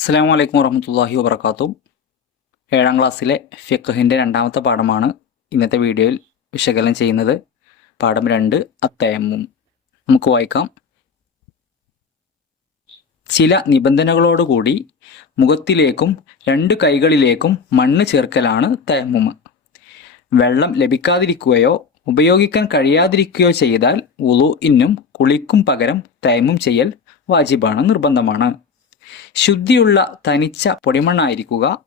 അസ്സാം വലൈക്കും വറഹമത്തല്ലാഹി വബർക്കാത്തു ഏഴാം ക്ലാസ്സിലെ ഫിഖഹിന്റെ രണ്ടാമത്തെ പാഠമാണ് ഇന്നത്തെ വീഡിയോയിൽ വിശകലനം ചെയ്യുന്നത്. പാഠം രണ്ട് അത്തയമ്മും. നമുക്ക് വായിക്കാം. ചില നിബന്ധനകളോടുകൂടി മുഖത്തിലേക്കും രണ്ട് കൈകളിലേക്കും മണ്ണ് ചേർക്കലാണ് തയമ്മും. വെള്ളം ലഭിക്കാതിരിക്കുകയോ ഉപയോഗിക്കാൻ കഴിയാതിരിക്കുകയോ ചെയ്താൽ ഉളു ഇന്നും കുളിക്കും പകരം തയമ്മും ചെയ്യൽ വാജിബാണ് നിർബന്ധമാണ്. ശുദ്ധിയുള്ള തനിച്ച പൊടിമണ്ണായിരിക്കുക.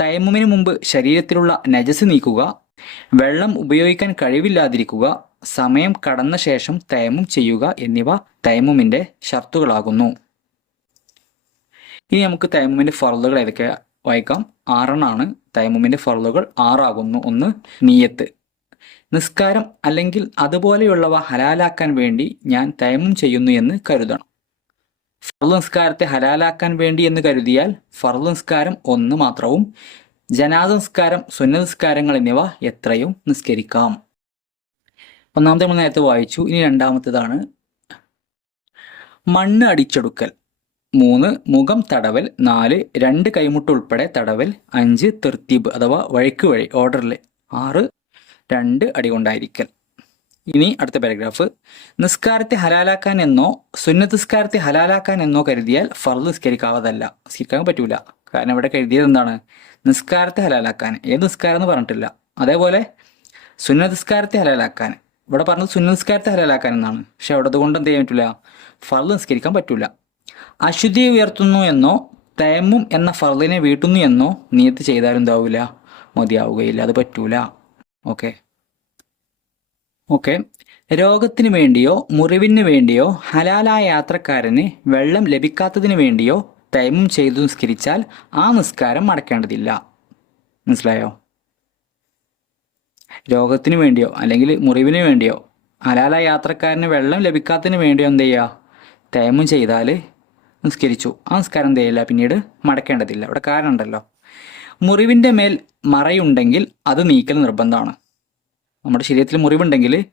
തയമുമിന് മുമ്പ് ശരീരത്തിലുള്ള നജസ് നീക്കുക. വെള്ളം ഉപയോഗിക്കാൻ കഴിവില്ലാതിരിക്കുക. സമയം കടന്ന ശേഷം തയമും ചെയ്യുക എന്നിവ തയമുമിന്റെ ഷർത്തുകളാകുന്നു. ഇനി നമുക്ക് തയമുമിന്റെ ഫറലുകൾ ഏതൊക്കെ വായിക്കാം. ആറെണ്ണാണ്. തയമുമിന്റെ ഫറലുകൾ ആറാകുന്നു. ഒന്ന് നീയത്ത്. നിസ്കാരം അല്ലെങ്കിൽ അതുപോലെയുള്ളവ ഹലാലാക്കാൻ വേണ്ടി ഞാൻ തയമും ചെയ്യുന്നു എന്ന് കരുതണം. ഫർദ് നിസ്കാരത്തെ ഹലാലാക്കാൻ വേണ്ടി എന്ന് കരുതിയാൽ ഫർദ് നിസ്കാരം ഒന്ന് മാത്രവും ജനാസംസ്കാരം നിസ്കാരം സുന്ന നിസ്കാരങ്ങൾ എന്നിവ എത്രയും നിസ്കരിക്കാം. ഒന്നാമത്തെ നമ്മൾ നേരത്തെ വായിച്ചു. ഇനി രണ്ടാമത്തേതാണ് മണ്ണ് അടിച്ചെടുക്കൽ. മൂന്ന് മുഖം തടവൽ. നാല് രണ്ട് കൈമുട്ട് ഉൾപ്പെടെ തടവൽ. അഞ്ച് തെർത്തീബ് അഥവാ വഴിക്ക് വഴി ഓർഡറിൽ ആറ് രണ്ട് അടി കൊണ്ടായിരിക്കൽ ഇനി അടുത്ത പാരഗ്രാഫ് നിസ്കാരത്തെ ഹലാലാക്കാൻ എന്നോ സുന്നത്ത് നിസ്കാരത്തെ ഹലാലാക്കാൻ എന്നോ കരുതിയാൽ ഫർദ് നിസ്കരിക്കാവതല്ല. നിസ്കരിക്കാൻ പറ്റൂല. കാരണം ഇവിടെ കരുതിയത് എന്താണ്? നിസ്കാരത്തെ ഹലാലാക്കാൻ. ഏത് നിസ്കാരം എന്ന് പറഞ്ഞിട്ടില്ല. അതേപോലെ സുന്നത്ത് നിസ്കാരത്തെ ഹലാലാക്കാൻ. ഇവിടെ പറഞ്ഞത് സുന്നത്ത് നിസ്കാരത്തെ ഹലാലാക്കാൻ എന്നാണ്. പക്ഷെ അവിടെ അതുകൊണ്ട് എന്ത് ചെയ്യാൻ പറ്റൂല? ഫർദ് നിസ്കരിക്കാൻ പറ്റൂല. അശുദ്ധി ഉയർത്തുന്നു എന്നോ തയമ്മും എന്ന ഫർദിനെ വീട്ടുന്നു എന്നോ നീയത്ത് ചെയ്താലും എന്താവൂല? മതിയാവുകയില്ല. അത് പറ്റൂല. ഓക്കെ. ഓക്കെ. രോഗത്തിന് വേണ്ടിയോ മുറിവിന് വേണ്ടിയോ ഹലാലായ യാത്രക്കാരന് വെള്ളം ലഭിക്കാത്തതിന് വേണ്ടിയോ തൈമം ചെയ്തു നിസ്കരിച്ചാൽ ആ നിസ്കാരം മടക്കേണ്ടതില്ല. മനസ്സിലായോ? രോഗത്തിന് വേണ്ടിയോ അല്ലെങ്കിൽ മുറിവിന് വേണ്ടിയോ ഹലാല യാത്രക്കാരന് വെള്ളം ലഭിക്കാത്തതിന് വേണ്ടിയോ എന്ത് ചെയ്യുക തൈമം ചെയ്താൽ നിസ്കരിച്ചു. ആ നിസ്കാരം എന്ത് ചെയ്യില്ല? പിന്നീട് മടക്കേണ്ടതില്ല. അവിടെ കാരണം ഉണ്ടല്ലോ. മുറിവിന്റെ മേൽ മറയുണ്ടെങ്കിൽ അത് നീക്കൽ നിർബന്ധമാണ്. നമ്മുടെ ശരീരത്തിൽ മുറിവുണ്ടെങ്കിൽ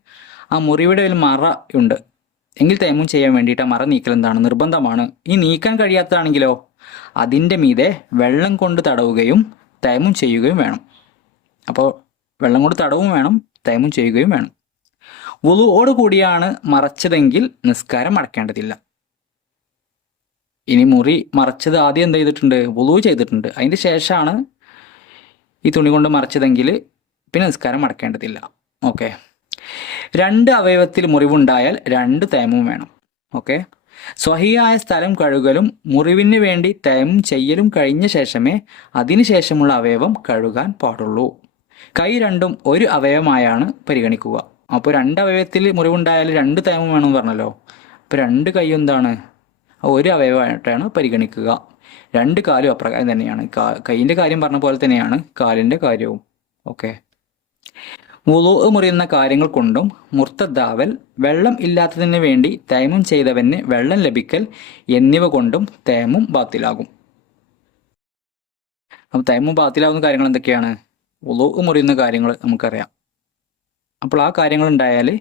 ആ മുറിവിടെ ഒരു മറ ഉണ്ട്. എങ്കിൽ തേമം ചെയ്യാൻ വേണ്ടിയിട്ട് മറ നീക്കൽ എന്താണ്? നിർബന്ധമാണ്. ഈ നീക്കാൻ കഴിയാത്തതാണെങ്കിലോ? അതിന്റെ മീതെ വെള്ളം കൊണ്ട് തടവുകയും തേമം ചെയ്യുകയും വേണം. അപ്പോൾ വെള്ളം കൊണ്ട് തടവും വേണം തേമം ചെയ്യുകയും വേണം. വുളുവോട് കൂടിയാണ് മറച്ചതെങ്കിൽ നിസ്കാരം അടക്കേണ്ടതില്ല ഇനി മുറി മറച്ചത് ആദ്യം എന്ത് ചെയ്തിട്ടുണ്ട്? വുളു ചെയ്തിട്ടുണ്ട്. അതിന്റെ ശേഷമാണ് ഈ തുണി കൊണ്ട് മറച്ചതെങ്കിൽ പിന്നെ നിസ്കാരം അടക്കേണ്ടതില്ല ഓക്കെ. രണ്ട് അവയവത്തിൽ മുറിവുണ്ടായാൽ രണ്ട് തേമും വേണം. ഓക്കെ. സ്വഹിയായ സ്ഥലം കഴുകലും മുറിവിന് വേണ്ടി തേമും ചെയ്യലും കഴിഞ്ഞ ശേഷമേ അതിനുശേഷമുള്ള അവയവം കഴുകാൻ പാടുള്ളൂ. കൈ രണ്ടും ഒരു അവയവമായാണ് പരിഗണിക്കുക. അപ്പോൾ രണ്ട് അവയവത്തിൽ മുറിവുണ്ടായാൽ രണ്ട് തേമും വേണമെന്ന് പറഞ്ഞല്ലോ. അപ്പോൾ രണ്ട് കൈ എന്താണ്? ഒരു അവയവമായിട്ടാണ് പരിഗണിക്കുക. രണ്ട് കാലും അപ്രകാരം തന്നെയാണ്. കൈയിന്റെ കാര്യം പറഞ്ഞ പോലെ തന്നെയാണ് കാലിന്റെ കാര്യവും. ഓക്കെ. വുളു മുറിയുന്ന കാര്യങ്ങൾ കൊണ്ടും മുർത്തദ്ദാവൽ വെള്ളം ഇല്ലാത്തതിന് വേണ്ടി തേമം ചെയ്തവന് വെള്ളം ലഭിക്കൽ എന്നിവ കൊണ്ടും തേമും ബാത്തിലാകും. അപ്പം തേമും ബാത്തിലാകുന്ന കാര്യങ്ങൾ എന്തൊക്കെയാണ്? വുളു മുറിയുന്ന കാര്യങ്ങൾ നമുക്കറിയാം. അപ്പോൾ ആ കാര്യങ്ങൾ ഉണ്ടായാൽ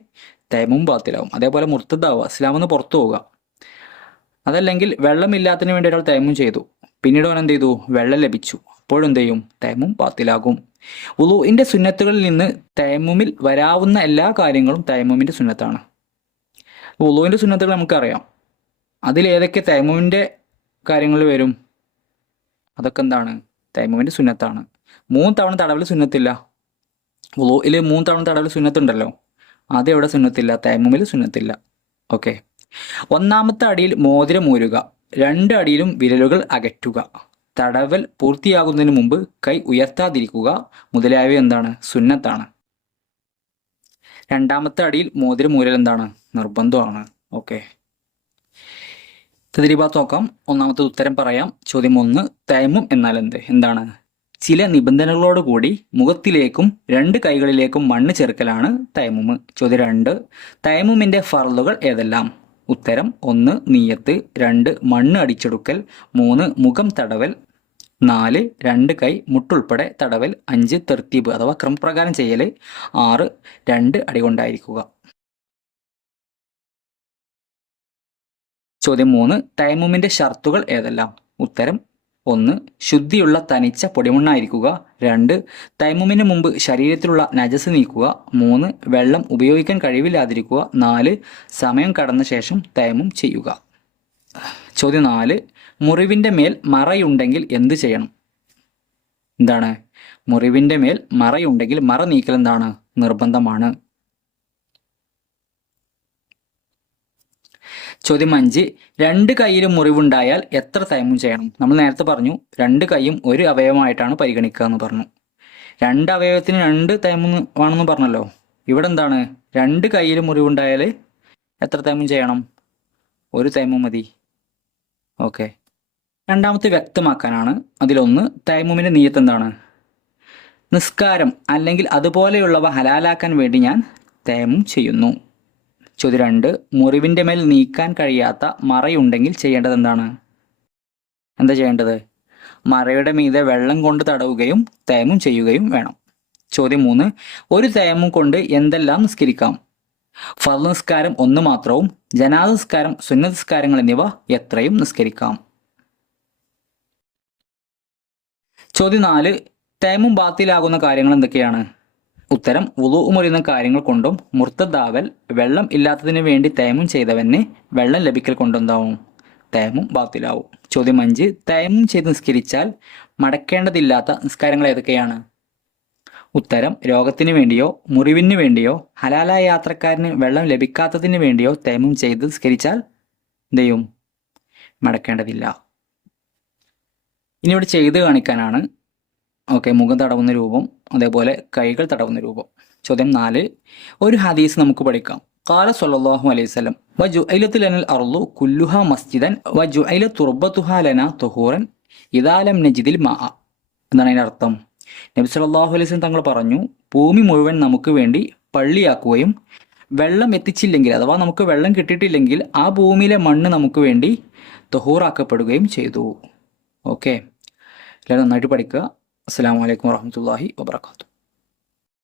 തേമും ബാത്തിലാകും. അതേപോലെ മുർത്തദ്ദാവുക ഇസ്ലാമെന്ന് പുറത്തു പോവുക. അതല്ലെങ്കിൽ വെള്ളമില്ലാത്തതിന് വേണ്ടി ഒരാൾ തേമും ചെയ്തു. പിന്നീട് അവൻ എന്ത് ചെയ്തു? വെള്ളം ലഭിച്ചു. അപ്പോഴെന്ത് തേമും ബാത്തിലാകും ഉളുവിന്റെ സുന്നത്തുകളിൽ നിന്ന് തേമുമിൽ വരാവുന്ന എല്ലാ കാര്യങ്ങളും തേമുമിന്റെ സുന്നത്താണ്. ഉളുവിന്റെ സുന്നത്തുകൾ നമുക്കറിയാം. അതിലേതൊക്കെ തേമുവിന്റെ കാര്യങ്ങൾ വരും? അതൊക്കെ എന്താണ്? തേമുവിന്റെ സുന്നത്താണ്. മൂന്ന് തവണ തടവിൽ സുന്നത്തില്ല. ഉളുവിൽ മൂന്ന് തവണ തടവിൽ സുന്നത്തുണ്ടല്ലോ. അതെവിടെ സുന്നത്തില്ല? തേമുമിൽ സുന്നത്തില്ല. ഓക്കെ. ഒന്നാമത്തെ അടിയിൽ മോതിരം ഊരുക. രണ്ട് അടിയിലും വിരലുകൾ അകറ്റുക. തടവൽ പൂർത്തിയാകുന്നതിന് മുമ്പ് കൈ ഉയർത്താതിരിക്കുക മുതലായവ എന്താണ്? സുന്നത്താണ്. രണ്ടാമത്തെ അടിയിൽ മോതിരം മൂരൽ എന്താണ്? നിർബന്ധമാണ്. ഓക്കെ. തദ്രീബാത്ത് നോക്കാം. ഒന്നാമത്തെ ഉത്തരം പറയാം. ചോദ്യം ഒന്ന് തൈമും എന്നാൽ എന്ത്? എന്താണ്? ചില നിബന്ധനകളോട് കൂടി മുഖത്തിലേക്കും രണ്ട് കൈകളിലേക്കും മണ്ണ് ചേർക്കലാണ് തൈമുമ് ചോദ്യം രണ്ട് തൈമുമിന്റെ ഫറലുകൾ ഏതെല്ലാം? ഉത്തരം ഒന്ന് നീയത്ത്. രണ്ട് മണ്ണ് അടിച്ചെടുക്കൽ. മൂന്ന് മുഖം തടവൽ. നാല് രണ്ട് കൈ മുട്ടുൾപ്പെടെ തടവൽ അഞ്ച് തെർത്തീബ് അഥവാ ക്രമപ്രകാരം ചെയ്യൽ ആറ് രണ്ട് അടി കൊണ്ടായിരിക്കുക. ചോദ്യം മൂന്ന് തൈമുമിന്റെ ഷർത്തുകൾ ഏതെല്ലാം? ഉത്തരം ഒന്ന് ശുദ്ധിയുള്ള തനിച്ച പൊടിമണ്ണായിരിക്കുക. രണ്ട് തൈമുമിന് മുമ്പ് ശരീരത്തിലുള്ള നജസ് നീക്കുക. മൂന്ന് വെള്ളം ഉപയോഗിക്കാൻ കഴിവില്ലാതിരിക്കുക. നാല് സമയം കടന്ന ശേഷം തൈമും ചെയ്യുക. ചോദ്യം നാല് മുറിവിന്റെ മേൽ മറയുണ്ടെങ്കിൽ എന്ത് ചെയ്യണം? എന്താണ്? മുറിവിന്റെ മേൽ മറയുണ്ടെങ്കിൽ മറ നീക്കൽ എന്താണ്? നിർബന്ധമാണ്. ചോദ്യം അഞ്ച്. രണ്ട് കൈയിലും മുറിവുണ്ടായാൽ എത്ര തൈമും ചെയ്യണം? നമ്മൾ നേരത്തെ പറഞ്ഞു രണ്ട് കൈയും ഒരു അവയവമായിട്ടാണ് പരിഗണിക്കുക എന്ന് പറഞ്ഞു. രണ്ട് അവയവത്തിന് രണ്ട് തൈമം വേണമെന്ന് പറഞ്ഞല്ലോ. ഇവിടെ എന്താണ്? രണ്ട് കൈയിലും മുറിവുണ്ടായാൽ എത്ര തൈമും ചെയ്യണം? ഒരു തൈമും മതി. ഓക്കെ. രണ്ടാമത്തെ വ്യക്തമാക്കാനാണ് അതിലൊന്ന് തൈമുമിന്റെ നീയത്ത് എന്താണ് നിസ്കാരം അല്ലെങ്കിൽ അതുപോലെയുള്ളവ ഹലാലാക്കാൻ വേണ്ടി ഞാൻ തേമും ചെയ്യുന്നു. ചോദ്യം രണ്ട് മുറിവിന്റെ മേൽ നീക്കാൻ കഴിയാത്ത മറയുണ്ടെങ്കിൽ ചെയ്യേണ്ടത് എന്താണ് എന്താ ചെയ്യേണ്ടത്? മറയുടെ മീതെ വെള്ളം കൊണ്ട് തടവുകയും തേമും ചെയ്യുകയും വേണം. ചോദ്യം മൂന്ന് ഒരു തേമും കൊണ്ട് എന്തെല്ലാം നിസ്കരിക്കാം? ഫൽ നിസ്കാരം ഒന്ന് മാത്രവും ജനാദ നിസ്കാരം സുന്നത്ത് നിസ്കാരങ്ങൾ എന്നിവ എത്രയും നിസ്കരിക്കാം. ചോദ്യം നാല് തേമും ബാത്തിലാകുന്ന കാര്യങ്ങൾ എന്തൊക്കെയാണ്? ഉത്തരം ഉളു മുറിയുന്ന കാര്യങ്ങൾ കൊണ്ടും മുർത്തദാവൽ വെള്ളം ഇല്ലാത്തതിന് വേണ്ടി തേമും ചെയ്തവന് വെള്ളം ലഭിക്കൽ കൊണ്ടെന്താവും? തേമും ബാത്തിലാവും. ചോദ്യം അഞ്ച് തേമും ചെയ്ത് നിസ്കരിച്ചാൽ മടക്കേണ്ടതില്ലാത്ത നിസ്കാരങ്ങൾ ഏതൊക്കെയാണ്? ഉത്തരം രോഗത്തിന് വേണ്ടിയോ മുറിവിന് വേണ്ടിയോ ഹലാലായ യാത്രക്കാരന് വെള്ളം ലഭിക്കാത്തതിന് വേണ്ടിയോ തേമും ചെയ്ത് നിസ്കരിച്ചാൽ എന്ത് ചെയ്യും മടക്കേണ്ടതില്ല. ഇനി ഇവിടെ ചെയ്ത് കാണിക്കാനാണ്. ഓക്കെ മുഖം തടവുന്ന രൂപം അതേപോലെ കൈകൾ തടവുന്ന രൂപം. ചോദ്യം നാല്. ഒരു ഹദീസ് നമുക്ക് പഠിക്കാം. കാല സൊല്ലാഹു അലൈഹി വസല്ലം വ ജുഅലത്തു ലനൽ അർളു കുല്ലുഹ മസ്ജിദൻ വ ജുഅല തുർബത്തുഹ ലന തുഹൂറൻ ഇദാലം നജിദിൽ മാ എന്നാണ് അതിന്റെ അർത്ഥം? നബി സല്ലാഹു അലൈഹി സ്വലം തങ്ങൾ പറഞ്ഞു ഭൂമി മുഴുവൻ നമുക്ക് വേണ്ടി പള്ളിയാക്കുകയും വെള്ളം എത്തിച്ചില്ലെങ്കിൽ അഥവാ നമുക്ക് വെള്ളം കിട്ടിയിട്ടില്ലെങ്കിൽ ആ ഭൂമിയിലെ മണ്ണ് നമുക്ക് വേണ്ടി തൊഹൂറാക്കപ്പെടുകയും ചെയ്തു. ഓക്കെ എല്ലാവരും നന്നായിട്ട് പഠിക്കുക. അസ്സാം വലൈക്കും വാഹമത്തല്ലാഹി വാബർക്കാത്തു